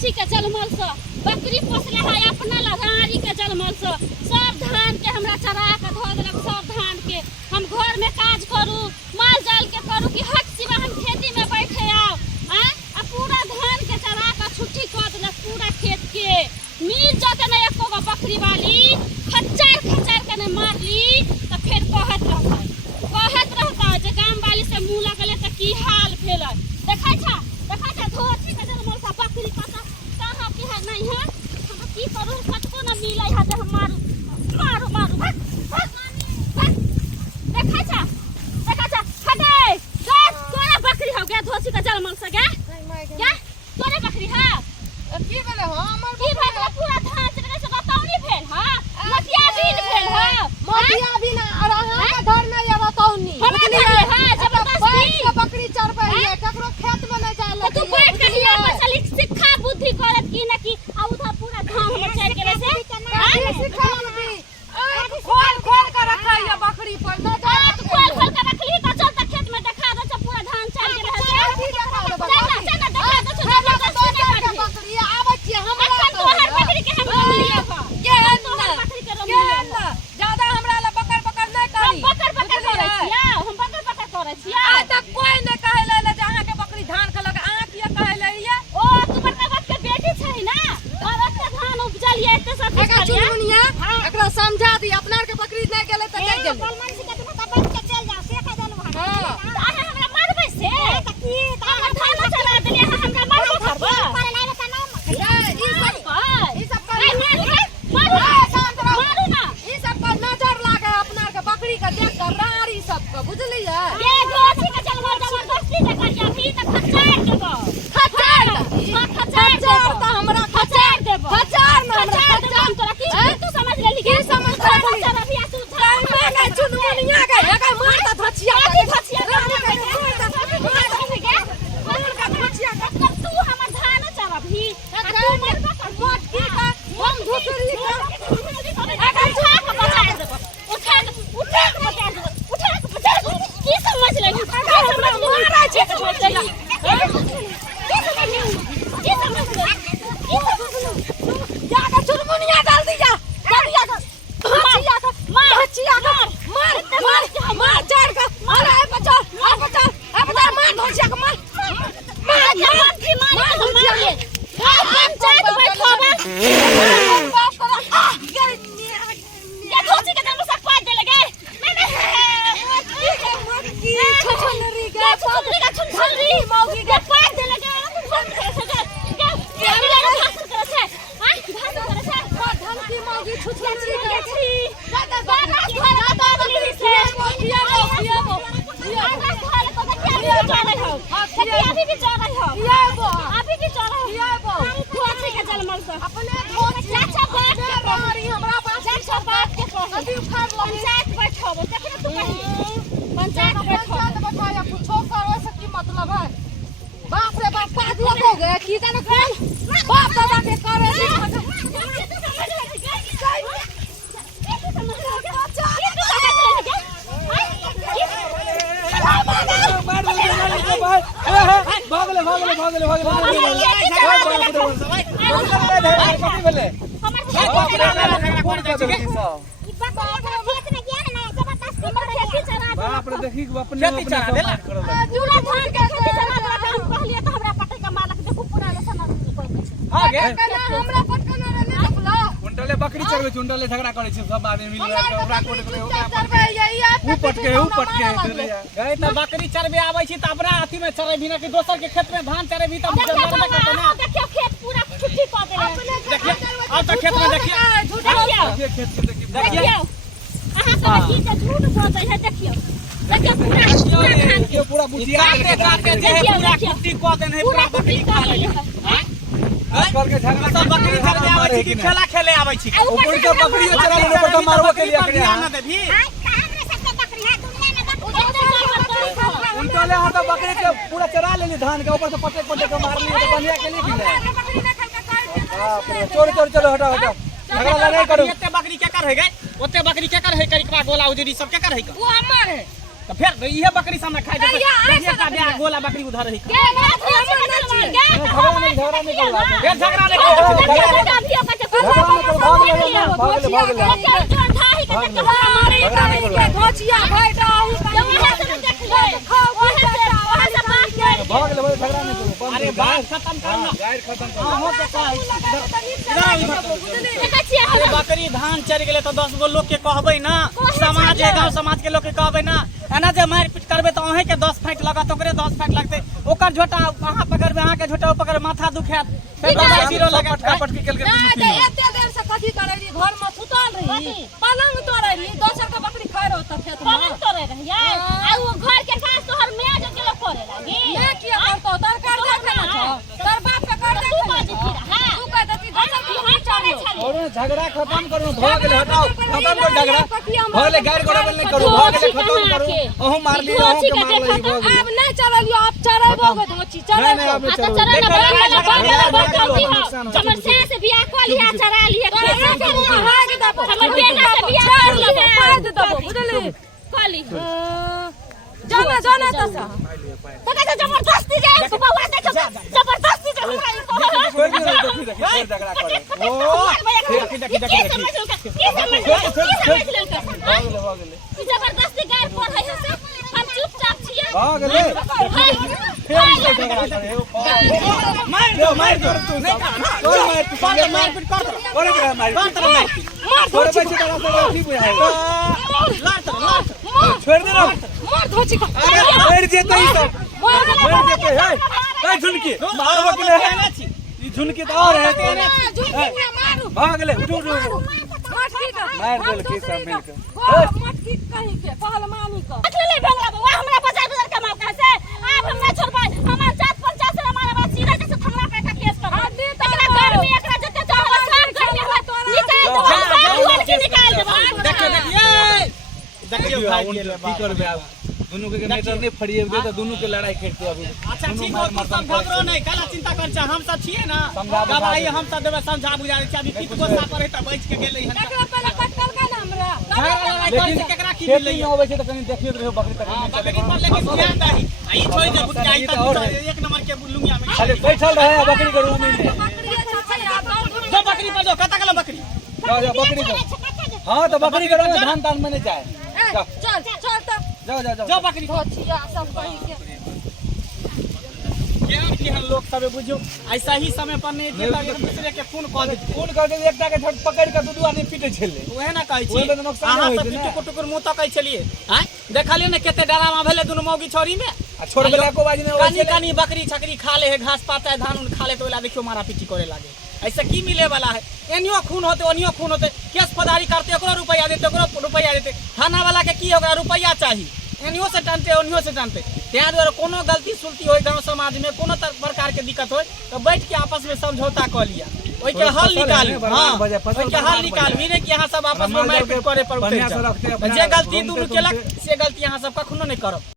धोची के जलमल से बकरी पोसले है अपना लगारी के जलमल से सब धान के हमरा चरा के धो देलक सब धान के हम घर में काज करू माल जाल के करू कि हट सिवा हम खेती में बैठे आओ आ पूरा धान के चरा के छुट्टी कर देलक पूरा खेत के मिल जाते न एको गो बकरी वाली खच्चर के न मारली तो फिर कहत रहता जे गाम वाली से मुंह लगले त की हाल भेल देखै छा धोची के जलमल से बकरी कता कहां की है नहीं है हम की करू कतको न मिलै है जे हम मारू देखै छा हटे गे तोरा बकरी हो गया धोची के जलमल से गे क्या तोरे बकरी है की भेले हो हमर की भेल पूरा धान से से बताउनी भेल हां मटिया बीन भेल हां मोतिया भी ना और अहां के घर में ये बताउनी हां जबरदस्ती बकरी चरबै है ककरो खेत में नहीं जाए तू बैठ के लिया मसल शिक्षा बुद्धि करत की न की आ उधर पूरा धान हमर चल गेले से शिक्षा बुद्धि खोल के रखै है बकरी पर न जा तू खोल के रखली त चल त खेत में देखा दे पूरा धान चल गेले है चल देखा दे बकरी आबै छी हमरा तोहर बकरी के हम लिया के तोहर बकरी के ज्यादा हमरा ला बकर नहीं करी हम बकर करे छिया आज तक कोई नहीं कहै ले जे अहाँ के बकरी धान खलक अहाँ किया कहै ले ये ओ तू बड़का बात के बेटी छै ना और एते धान उपजलिए एते सब एकरा चुनमुनिया एकरा समझा दी अपना के बकरी नहीं गेले त नहीं गेले कलमन से के बता बैठ के चल जा से कह देलु हां अहाँ हमरा मारबै से त की अहाँ धान चला देलिए अहाँ हमरा मारबै करबै पर लाइले त नाम ई सब पर मारू ना ई सब पर नजर लागे अपना के बकरी के देख कर रारी सब के बुझलिए ये गोसी के चलवा जबरदस्ती से करिया भी त खचार देबो खचार त हमरा खचार देबो खचार न हमरा खचार तोरा की तू समझ लेली के समझ खचार अभी आसु धान में नहीं चुनमुनिया के एका मार त धचिया तू हमर धान चरा भी मोट की का हम घुसरी का एका छाक बचा देबो उठा के बचा देबो की समझ लेली मारा छै समझ लेली की समझ जाके चुनमुनिया डाल दी जा जल्दी मार चार का मार ए बचा मार धोसिया का मार पंचायत बैठोबे ये धोची के जन्म से पाद दे लगे छछलरी के छछलरी मौगी के पाद दे लगे धनकी मौगी छछलरी के अभी भी जा रही हो धोची के जलमल से अपने धोची लाचा बात के रारी हमरा पास लाचा बात के अभी उखाड़ लो पंचायत बैठोबे देखने तू कहीं पंचायत बैठाया कुछो करे से की मतलब है बाप रे बाप पागल हो गए की जाने कौन बाप दादा के करे भागले बाप रे देखी अपने चला देला जुड़ा धान के खेती चला देला हम कहलिए तो हमरा पटे का मालक देखो पूरा लेसन हां गे हमरा पटकना रे नहीं देखलो उंटले बकरी चरबे उंटले झगड़ा करे छै सब आदमी मिल के ओकरा कोट करे ओकरा चरबे ऊ पटके गए त बकरी चरबे आबै छी त अपना अथी में चरे बिना के दोसर के खेत में धान चरे भी त देखियो खेत पूरा छुट्टी कर देले देखियो आ त खेत में देखियो खेत से देखियो अहाँ के की त झूठ बोलै है देखियो पूरा बुझिया काटे जे पूरा कुट्टी क देन है पूरा बकरी खा ले आजकल के झगड़ा सब बकरी चरबे आबै छी कि खेला खेले आबै छी ऊपर के बकरी चरा लेने पर मारबो के लिए ध्यान न देबी हमरे सबके बकरी है दुनिया में बकरी उनटले हां त बकरी के पूरा चरा लेली धान के ऊपर से पटे के मार ली तो बनिया के लिए बाप रे चलो हटाओ झगड़ा लड़ाई करो एते बकरी के कर है गए ओते बकरी के कर है करिकवा गोला उजरी सब के कर है वो हमर है तो फिर ये बकरी सामने खाए देखिए का दे गोला बकरी उधर रही के झगड़ा नहीं कर रहा ये झगड़ा नहीं धोचिया भाई भाग ले झगड़ा नहीं करो अरे बात खत्म करना गायर खत्म कर अरे बकरी धान चढ़ गेले तो 10 गो लोग के कहबै ना समाज है गांव समाज के लोग के कहबै ना एना जे मार पीट करबे तो अहे के 10 फाइट लगत ओकरे 10 फाइट लगते ओकर झोटा अहाँ पकड़बे अहाँ के झोटा पकड़ माथा दुखात फिर दवाई जीरो लगा पटकी केल के एते देर से कथी करे रही घर में सुतल रही पलंग तोड़े रही दोसर के बकरी खाय रहो त खेत में पलंग तोड़े रहिए आ वो घर के काज तोहर मेज के लोग करे लागी मैं किया करतो तर कर देखे ना छ तर बाप के कर देखे ना तू कह देती दोसर के हाथ चढ़े और झगड़ा खत्म करो भ गेले हटाओ खत्म कर झगड़ा भ गेले गायर गड़बड़ नहीं करू भ गेले खत्म करू ओहू मार ली ओहू के मार ली भ गेले अब नहीं चलियो अब चढ़ेबो गो धोची चढ़े नहीं अब अच्छा चलो चलो ना हमर से बियाह क लिया चरा लिया हमर बेटा से बियाह कर लिया पाद दबो बुझली कली जाना तसा तो कहते जबरदस्ती जाए तो बउआ देखो जबरदस्ती से हमरा कोई भी नहीं देखी फिर झगड़ा करे जबरदस्ती गाय पर है से हम चुपचाप छिए भ गेले मार दो तू नहीं कर मार पीट कर और के मार कर थोड़े बच्चे तरह से ठीक बुझाए लाट छोड़ दे ना मार धोची का अरे छोड़ देते ही सब छोड़ देते है ए झुनकी मारवा के है ना छी ई झुनकी तो और है मारू भ गेले उठ मटकी का मार देल के सब मिलकर मटकी कहीं के पहलवानी का अखले ले भंगला बउआ हमरा 50,000 कमाओ कैसे अब हम ना छोड़बा हमार जात 50 से हमारा बात सीधा जैसे थंगड़ा पे का केस कर एकरा घर में एकरा जते चाहला सब घर में निकाल दे निकाल दे देखिए भाई की करबे अब दोनों के मैटर नहीं फड़िए तो दोनों के लड़ाई खेलते अभी अच्छा ठीक हो तू सब घबरो नहीं काला चिंता कर छ हम सब छिए ना दवाई हम सब देबे समझा बुझा छै अभी कित गोसा पर है त बैठ के गेलै हन एकरा पहले कटकल का ना हमरा लेकिन केकरा की खेत मिललै नहीं होवे छै त कनी देखियो रहो बकरी तक बकरी पर लेके ध्यान दही आई छोड़ दे बुच्चा आई त एक नंबर के लुंगिया में खाली बैठल रहे बकरी के रूम में बकरी अच्छा छै जो बकरी पर दो कता कला बकरी जाओ बकरी को हां तो बकरी के रूम में धान तान में नहीं जाए चल चल तो जाओ जो बकरी धोचिया सब कहीं के केहन केहन लोग सब बुझो ऐसा ही समय पर नहीं देता एक दूसरे के फोन कॉल फोन करके एकटा के झट पकड़ के दू आदमी पीटे छले ओहे ना कहै छी ओहे तो नुकसान अहाँ होय सब छै ना। टुकुर टुकुर मुंह तकै छलिए हैं देखलिए ने केते डरामा भेले दुनु मौगी छोरी में आ छोड़ बेला को बाजी ने कानी कानी बकरी छकरी खा ले है घास पाता है धान उन खा ले तो वाला देखियो मारा पीटी करे लागे ऐसे की मिले वाला है एनियो खून होते ओनियो खून होते केस फदारी करते ओकरो रुपया देते ओकरो रुपया देते थाना वाला के की होगा रुपया चाहिए एनियो से टानते ओनियो से टानते त्या द्वारा कोनो गलती सुलती होय गांव समाज में कोनो प्रकार के दिक्कत होय तो बैठ के आपस में समझौता कर लिया ओई के हल निकाल हां ओई के हल निकाल मीने कि यहां सब आपस में मारपीट करे पर उतर जे गलती दुनु केलक से गलती यहां सब कखनो नहीं करब।